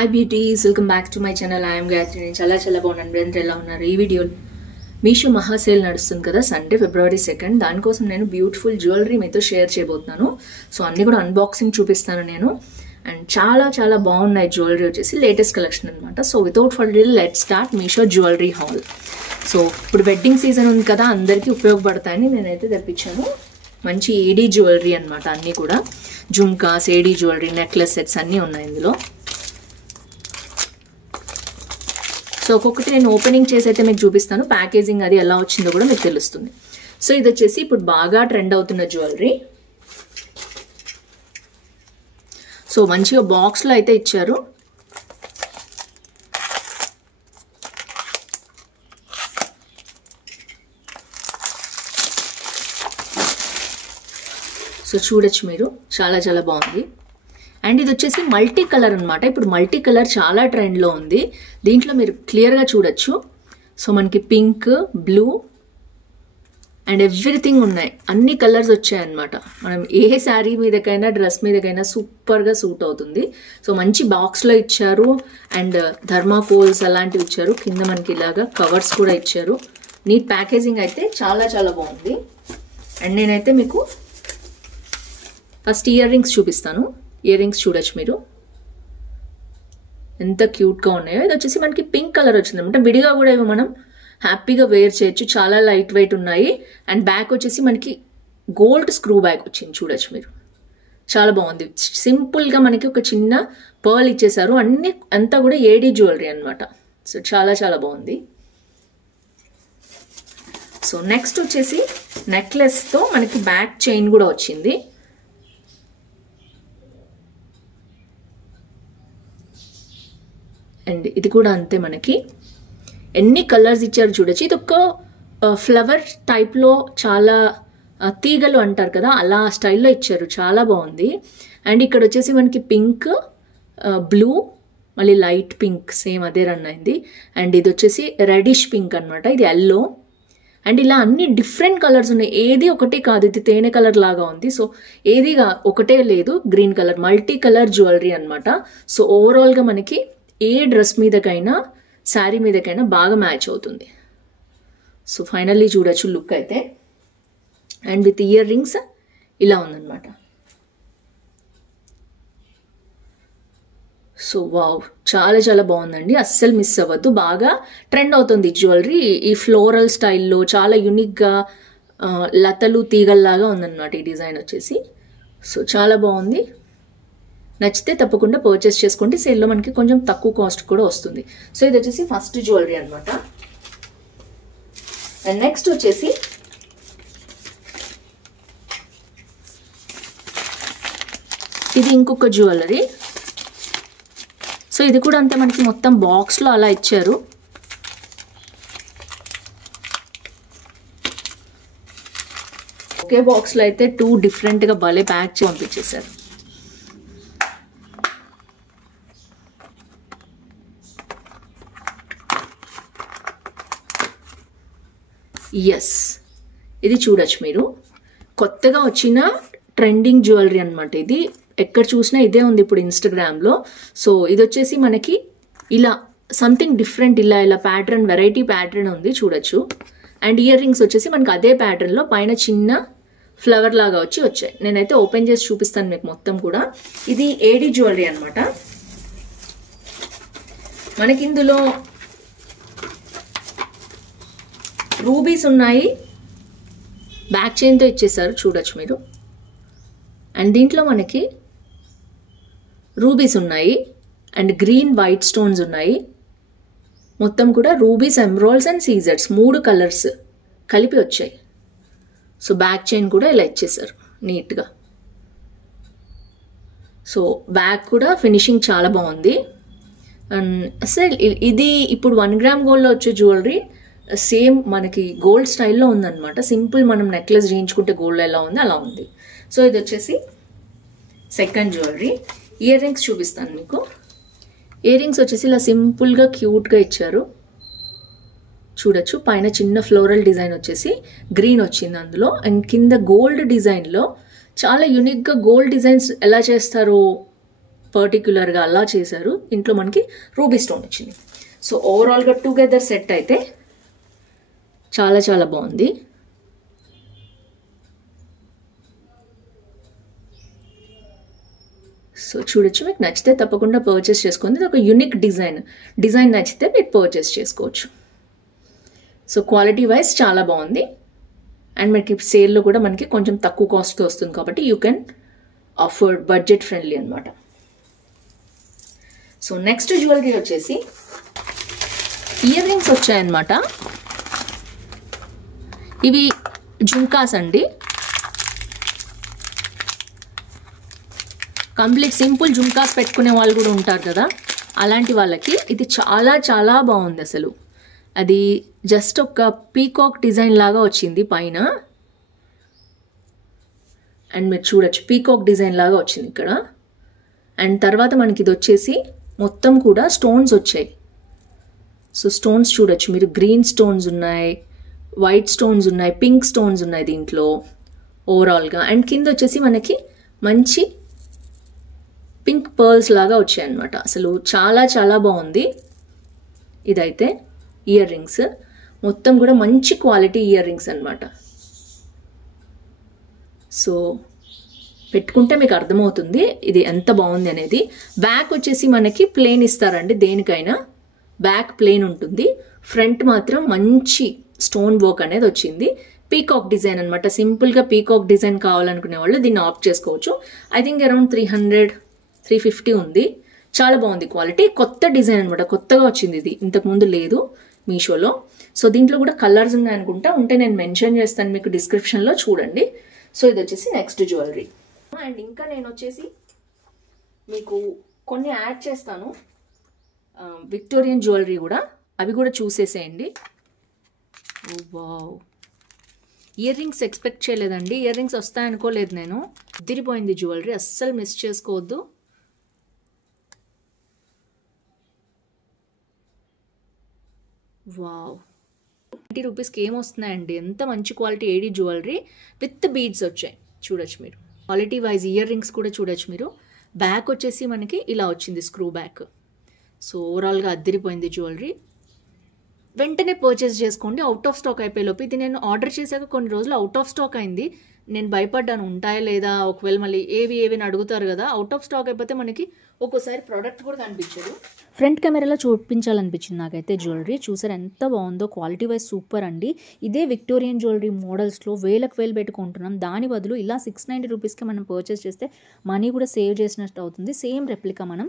Hi beauties, welcome back to my channel. I am Gayatri. నేను చాలా బాగున్నాను. మీరు ఎలా ఉన్నారు? ఈ వీడియో మీషో మహా సేల్ నడుస్తుంది కదా, సండే February 2nd. దానికోసం నేను బ్యూటిఫుల్ జ్యువెలరీ మీతో షేర్ చేయబోతున్నాను. సో అన్ని కూడా అన్బాక్సింగ్ చూపిస్తాను నేను. అండ్ చాలా బాగున్నాయి జ్యువెలరీ, వచ్చేసి లేటెస్ట్ కలెక్షన్ అనమాట. So without for delay let start Meesho jewellery hall. So ఇప్పుడు వెడ్డింగ్ సీజన్ ఉంది కదా, అందరికీ ఉపయోగపడతాయని నేనైతే తెప్పించాను. మంచి ఏడీ జ్యువెలరీ అనమాట. అన్నీ కూడా జుమ్కాస్, ఏడీ జ్యువెలరీ, నెక్లెస్ సెట్స్ అన్నీ ఉన్నాయి ఇందులో. సో ఒక్కొక్కటి నేను ఓపెనింగ్ చేసి అయితే మీకు చూపిస్తాను. ప్యాకేజింగ్ అది ఎలా వచ్చిందో కూడా మీకు తెలుస్తుంది. సో ఇది వచ్చేసి ఇప్పుడు బాగా ట్రెండ్ అవుతున్న జ్యువెలరీ. సో మంచిగా బాక్స్లో అయితే ఇచ్చారు. సో చూడొచ్చు మీరు, చాలా బాగుంది. అండ్ ఇది వచ్చేసి మల్టీ కలర్ అనమాట. ఇప్పుడు మల్టీ కలర్ చాలా ట్రెండ్లో ఉంది. దీంట్లో మీరు క్లియర్గా చూడొచ్చు. సో మనకి పింక్, బ్లూ అండ్ ఎవ్రీథింగ్ ఉన్నాయి. అన్ని కలర్స్ వచ్చాయన్నమాట. మనం ఏ శారీ మీదకైనా డ్రెస్ మీదకైనా సూపర్గా సూట్ అవుతుంది. సో మంచి బాక్స్లో ఇచ్చారు. అండ్ థర్మాకోల్స్ అలాంటివి ఇచ్చారు. కింద మనకి ఇలాగా కవర్స్ కూడా ఇచ్చారు. నీట్ ప్యాకేజింగ్ అయితే చాలా బాగుంది. అండ్ నేనైతే మీకు ఫస్ట్ ఇయర్ రింగ్స్ చూపిస్తాను. ఇయర్ రింగ్స్ చూడొచ్చు మీరు, ఎంత క్యూట్గా ఉన్నాయో. ఇది వచ్చేసి మనకి పింక్ కలర్ వచ్చింది అనమాట. విడిగా కూడా ఇవి మనం హ్యాపీగా వేర్ చేయొచ్చు. చాలా లైట్ వెయిట్ ఉన్నాయి. అండ్ బ్యాక్ వచ్చేసి మనకి గోల్డ్ స్క్రూ బ్యాక్ వచ్చింది, చూడొచ్చు మీరు. చాలా బాగుంది. సింపుల్గా మనకి ఒక చిన్న పర్ల్ ఇచ్చేసారు. అంతా కూడా ఏడీ జ్యువెలరీ అనమాట. సో చాలా బాగుంది. సో నెక్స్ట్ వచ్చేసి నెక్లెస్తో మనకి బ్యాక్ చైన్ కూడా వచ్చింది. అండ్ ఇది కూడా అంతే, మనకి ఎన్ని కలర్స్ ఇచ్చారు చూడొచ్చు. ఇది ఒక ఫ్లవర్ టైప్లో, చాలా తీగలు అంటారు కదా, అలా స్టైల్లో ఇచ్చారు. చాలా బాగుంది. అండ్ ఇక్కడ వచ్చేసి మనకి పింక్, బ్లూ, మళ్ళీ లైట్ పింక్, సేమ్ అదే రన్ అయింది. అండ్ ఇది వచ్చేసి రెడిష్ పింక్ అనమాట. ఇది ఎల్లో. అండ్ ఇలా అన్ని డిఫరెంట్ కలర్స్ ఉన్నాయి. ఏది ఒకటి కాదు. ఇది తేనె కలర్ లాగా ఉంది. సో ఏది ఒకటే లేదు, green colour, multi colour jewellery అనమాట. సో ఓవరాల్గా మనకి ఏ డ్రెస్ మీదకైనా శారీ మీదకైనా బాగా మ్యాచ్ అవుతుంది. సో ఫైనల్లీ చూడొచ్చు లుక్ అయితే. అండ్ విత్ ఇయర్ రింగ్స్ ఇలా ఉందన్నమాట. సో వావ్, చాలా బాగుందండి. అస్సలు మిస్ అవ్వద్దు. బాగా ట్రెండ్ అవుతుంది జ్యువెలరీ. ఈ ఫ్లోరల్ స్టైల్లో చాలా యూనిక్గా లతలు తీగల్లాగా ఉందన్నమాట ఈ డిజైన్ వచ్చేసి. సో చాలా బాగుంది. నచ్చితే తప్పకుండా పర్చేస్ చేసుకోండి. సేల్లో మనకి కొంచెం తక్కువ కాస్ట్ కూడా వస్తుంది. సో ఇది వచ్చేసి ఫస్ట్ జ్యువెలరీ అనమాట. అండ్ నెక్స్ట్ వచ్చేసి ఇది ఇంకొక జ్యువెలరీ. సో ఇది కూడా అంతే, మనకి మొత్తం బాక్స్లో అలా ఇచ్చారు. ఒకే బాక్స్లో అయితే 2 డిఫరెంట్గా భలే ప్యాక్ చేసి పంపించేశారు. ఎస్, ఇది చూడొచ్చు మీరు. కొత్తగా వచ్చిన ట్రెండింగ్ జ్యువెలరీ అనమాట. ఇది ఎక్కడ చూసినా ఇదే ఉంది ఇప్పుడు ఇన్స్టాగ్రామ్లో. సో ఇది వచ్చేసి మనకి ఇలా సంథింగ్ డిఫరెంట్, ఇలా ప్యాటర్న్, వెరైటీ ప్యాటర్న్ ఉంది, చూడొచ్చు. అండ్ ఇయర్ రింగ్స్ వచ్చేసి మనకి అదే ప్యాటర్న్లో పైన చిన్న ఫ్లవర్ లాగా వచ్చాయి. నేనైతే ఓపెన్ చేసి చూపిస్తాను మీకు మొత్తం కూడా. ఇది ఏడీ జ్యువెలరీ అనమాట. మనకి ఇందులో రూబీస్ ఉన్నాయి, బ్యాక్ చైన్తో ఇచ్చేసారు, చూడొచ్చు మీరు. అండ్ దీంట్లో మనకి రూబీస్ ఉన్నాయి అండ్ గ్రీన్ వైట్ స్టోన్స్ ఉన్నాయి. మొత్తం కూడా రూబీస్, ఎమరాల్డ్స్ అండ్ సీజర్స్ 3 కలర్స్ కలిపి వచ్చాయి. సో బ్యాక్ చైన్ కూడా ఇలా ఇచ్చేసారు నీట్గా. సో బ్యాక్ కూడా ఫినిషింగ్ చాలా బాగుంది. అండ్ అసలు ఇది ఇప్పుడు 1 గ్రామ్ గోల్డ్లో వచ్చే జ్యువెలరీ సేమ్ మనకి గోల్డ్ స్టైల్లో ఉందన్నమాట. సింపుల్ మనం నెక్లెస్ చేయించుకుంటే గోల్డ్ ఎలా ఉంది అలా ఉంది. సో ఇది వచ్చేసి సెకండ్ జ్యువెలరీ. ఇయర్ రింగ్స్ చూపిస్తాను మీకు. ఇయర్ రింగ్స్ వచ్చేసి ఇలా సింపుల్గా క్యూట్గా ఇచ్చారు, చూడొచ్చు. పైన చిన్న ఫ్లోరల్ డిజైన్ వచ్చేసి గ్రీన్ వచ్చింది అందులో. అండ్ కింద గోల్డ్ డిజైన్లో చాలా యూనిక్గా గోల్డ్ డిజైన్స్ ఎలా చేస్తారో పర్టిక్యులర్గా అలా చేశారు. ఇంట్లో మనకి రూబీ స్టోన్ వచ్చింది. సో ఓవరాల్గా టుగెదర్ సెట్ అయితే చాలా చాలా బాగుంది. సో చూడొచ్చు, మీకు నచ్చితే తప్పకుండా పర్చేస్ చేసుకోండి. ఇది ఒక యూనిక్ డిజైన్ నచ్చితే మీరు పర్చేస్ చేసుకోవచ్చు. సో క్వాలిటీ వైజ్ చాలా బాగుంది. అండ్ మనకి సేల్లో కూడా మనకి కొంచెం తక్కువ కాస్ట్కి వస్తుంది కాబట్టి you can afford, budget friendly అనమాట. సో నెక్స్ట్ జ్యువెలరీ వచ్చేసి ఇయర్ రింగ్స్ వచ్చాయన్నమాట. ఇవి జుంకాస్ అండి. కంప్లీట్ సింపుల్ జుంకాస్ పెట్టుకునే వాళ్ళు కూడా ఉంటారు కదా, అలాంటి వాళ్ళకి ఇది చాలా చాలా బాగుంది అసలు. అది జస్ట్ ఒక పీకాక్ డిజైన్ లాగా వచ్చింది పైన. అండ్ మీరు చూడొచ్చు పీకాక్ డిజైన్ లాగా వచ్చింది ఇక్కడ. అండ్ తర్వాత మనకి ఇది వచ్చేసి మొత్తం కూడా స్టోన్స్ వచ్చాయి. సో స్టోన్స్ చూడొచ్చు మీరు, గ్రీన్ స్టోన్స్ ఉన్నాయి, వైట్ స్టోన్స్ ఉన్నాయి, పింక్ స్టోన్స్ ఉన్నాయి దీంట్లో ఓవరాల్గా. అండ్ కింద వచ్చేసి మనకి మంచి పింక్ పర్ల్స్ లాగా వచ్చాయి అన్నమాట. అసలు చాలా చాలా బాగుంది. ఇదైతే ఇయర్ రింగ్స్ మొత్తం కూడా మంచి క్వాలిటీ ఇయర్ రింగ్స్ అనమాట. సో పెట్టుకుంటే మీకు అర్థమవుతుంది ఇది ఎంత బాగుంది అనేది. బ్యాక్ వచ్చేసి మనకి ప్లేన్ ఇస్తారండి, దేనికైనా బ్యాక్ ప్లేన్ ఉంటుంది. ఫ్రంట్ మాత్రం మంచి స్టోన్ వర్క్ అనేది వచ్చింది. పీకాక్ డిజైన్ అనమాట. సింపుల్గా పీకాక్ డిజైన్ కావాలనుకునే వాళ్ళు దీన్ని ఆప్ట్ చేసుకోవచ్చు. ఐ థింక్ అరౌండ్ 300-350 ఉంది. చాలా బాగుంది క్వాలిటీ. కొత్త డిజైన్ అనమాట, కొత్తగా వచ్చింది ఇది, ఇంతకుముందు లేదు మీషోలో. సో దీంట్లో కూడా కలర్స్ ఉన్నాయనుకుంటా, ఉంటే నేను మెన్షన్ చేస్తాను మీకు డిస్క్రిప్షన్లో, చూడండి. సో ఇది వచ్చేసి నెక్స్ట్ జ్యువెలరీ. అండ్ ఇంకా నేను వచ్చేసి మీకు కొన్ని యాడ్ చేస్తాను విక్టోరియన్ జ్యువెలరీ కూడా, అవి కూడా చూసేసేయండి. ఓ వావ్, ఇయర్ రింగ్స్ ఎక్స్పెక్ట్ చేయలేదండి, ఇయర్ రింగ్స్ వస్తాయనుకోలేదు నేను. తిరిగిపోయింది జ్యువెలరీ, అస్సలు మిస్ చేసుకోవద్దు. వావ్, 20 రూపీస్కి ఏమొస్తున్నాయండి, ఎంత మంచి quality AD jewellery with beads వచ్చాయి. చూడొచ్చు మీరు, క్వాలిటీ వైజ్ ఇయర్ రింగ్స్ కూడా చూడొచ్చు మీరు. బ్యాక్ వచ్చేసి మనకి ఇలా వచ్చింది స్క్రూ బ్యాక్. సో ఓవరాల్గా అద్దరిపోయింది జ్యువెలరీ. వెంటనే పర్చేస్ చేసుకోండి, అవుట్ ఆఫ్ స్టాక్ అయిపోయేలోపు. ఇది నేను ఆర్డర్ చేశాక కొన్ని రోజులు అవుట్ ఆఫ్ స్టాక్ అయింది. నేను భయపడ్డాను ఉంటాయా లేదా, ఒకవేళ మళ్ళీ ఏవి అడుగుతారు కదా, అవుట్ ఆఫ్ స్టాక్ అయిపోతే మనకి ఒక్కోసారి ప్రోడక్ట్ కూడా కనిపించదు. ఫ్రంట్ కెమెరాలో చూపించాలనిపించింది నాకైతే జ్యువెలరీ. చూసారు ఎంత బాగుందో, క్వాలిటీ వైజ్ సూపర్ అండి. ఇదే విక్టోరియన్ జ్యువెలరీ మోడల్స్లో వేలకు పెట్టుకుంటున్నాం. దాని బదులు ఇలా 690 రూపీస్కి మనం పర్చేస్ చేస్తే మనీ కూడా సేవ్ చేసినట్టు అవుతుంది. సేమ్ రెప్లికా మనం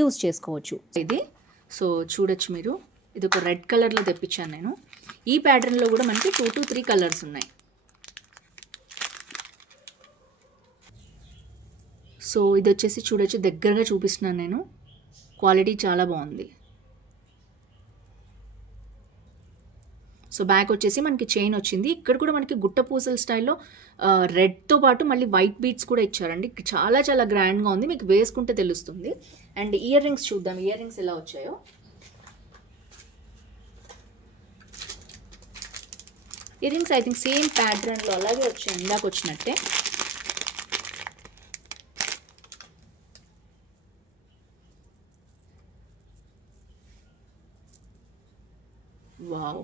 యూజ్ చేసుకోవచ్చు ఇది. సో చూడొచ్చు మీరు, ఇది ఒక రెడ్ కలర్లో తెప్పించాను నేను. ఈ ప్యాటర్న్లో కూడా మనకి 2 to 3 కలర్స్ ఉన్నాయి. సో ఇది వచ్చేసి చూడొచ్చు, దగ్గరగా చూపిస్తున్నాను నేను. క్వాలిటీ చాలా బాగుంది. సో బ్యాక్ వచ్చేసి మనకి చైన్ వచ్చింది. ఇక్కడ కూడా మనకి గుట్ట పూసల స్టైల్లో రెడ్తో పాటు మళ్ళీ వైట్ బీడ్స్ కూడా ఇచ్చారండి. చాలా చాలా గ్రాండ్గా ఉంది, మీకు వేసుకుంటే తెలుస్తుంది. అండ్ ఇయర్ రింగ్స్ చూద్దాం, ఇయర్ రింగ్స్ ఎలా వచ్చాయో. Ear rings I think same ప్యాటర్న్లో అలాగే వచ్చాయి, ఇందాక వచ్చినట్టే. వావ్,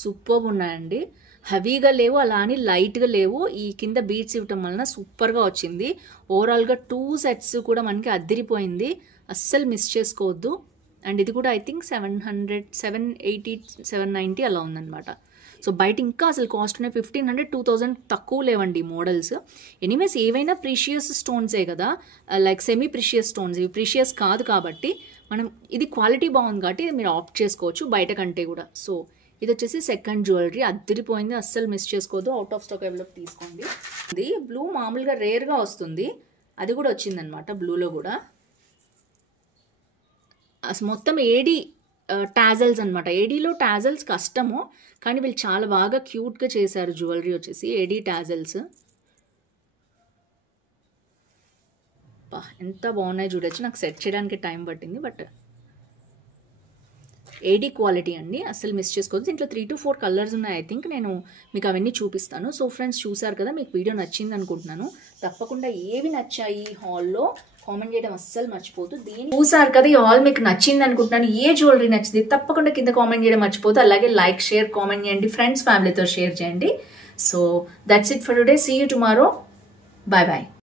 సూపర్గా ఉన్నాయండి. హెవీగా లేవు, అలా అని లైట్గా లేవు. ఈ కింద బీడ్స్ ఇవ్వటం వలన సూపర్గా వచ్చింది. ఓవరాల్గా 2 సెట్స్ కూడా మనకి అద్దిరిపోయింది, అస్సలు మిస్ చేసుకోవద్దు. అండ్ ఇది కూడా ఐ థింక్ 700, 780, 790 అలా ఉందన్నమాట. సో బయట ఇంకా అసలు కాస్ట్ ఉన్నాయి, 1500, 2000 తక్కువ లేవండి మోడల్స్. ఎనీవేస్ ఏవైనా ప్రీషియస్ స్టోన్సే కదా, లైక్ సెమీ ప్రీషియస్ స్టోన్స్, ఇవి ప్రీషియస్ కాదు కాబట్టి మనం, ఇది క్వాలిటీ బాగుంది కాబట్టి మీరు ఆప్ట్ చేసుకోవచ్చు బయట కంటే కూడా. సో ఇది వచ్చేసి సెకండ్ జ్యువెలరీ, అద్దరిపోయింది, అస్సలు మిస్ చేసుకోవద్దు. అవుట్ ఆఫ్ స్టాక్ అవైలబుల్ తీసుకోండి. ఇది బ్లూ మామూలుగా రేర్గా వస్తుంది, అది కూడా వచ్చిందనమాట బ్లూలో కూడా. అసలు మొత్తం ఏడీ టాజల్స్ అనమాట. ఏడీలో టాజల్స్ కష్టము, కానీ వీళ్ళు చాలా బాగా క్యూట్గా చేశారు జ్యువెలరీ వచ్చేసి. ఏడీ టాజల్స్ ఎంత బాగున్నాయి చూడొచ్చు. నాకు సెట్ చేయడానికి టైం పట్టింది, బట్ ఏడీ క్వాలిటీ అండి, అసలు మిస్ చేసుకోవద్దు. దీంట్లో 3 to 4 కలర్స్ ఉన్నాయి ఐ థింక్, నేను మీకు అవన్నీ చూపిస్తాను. సో ఫ్రెండ్స్ చూసారు కదా, మీకు వీడియో నచ్చింది అనుకుంటున్నాను. తప్పకుండా ఏవి నచ్చాయి హాల్లో కామెంట్ చేయడం అస్సలు మర్చిపోదు. దీన్ని చూసారు కదా, ఈ హాల్ మీకు నచ్చింది అనుకుంటున్నాను. ఏ జ్యువెలరీ నచ్చింది తప్పకుండా కింద కామెంట్ చేయడం మర్చిపోదు. అలాగే లైక్, షేర్, కామెంట్ చేయండి. ఫ్రెండ్స్, ఫ్యామిలీతో షేర్ చేయండి. So that's it for today. See you tomorrow. Bye bye.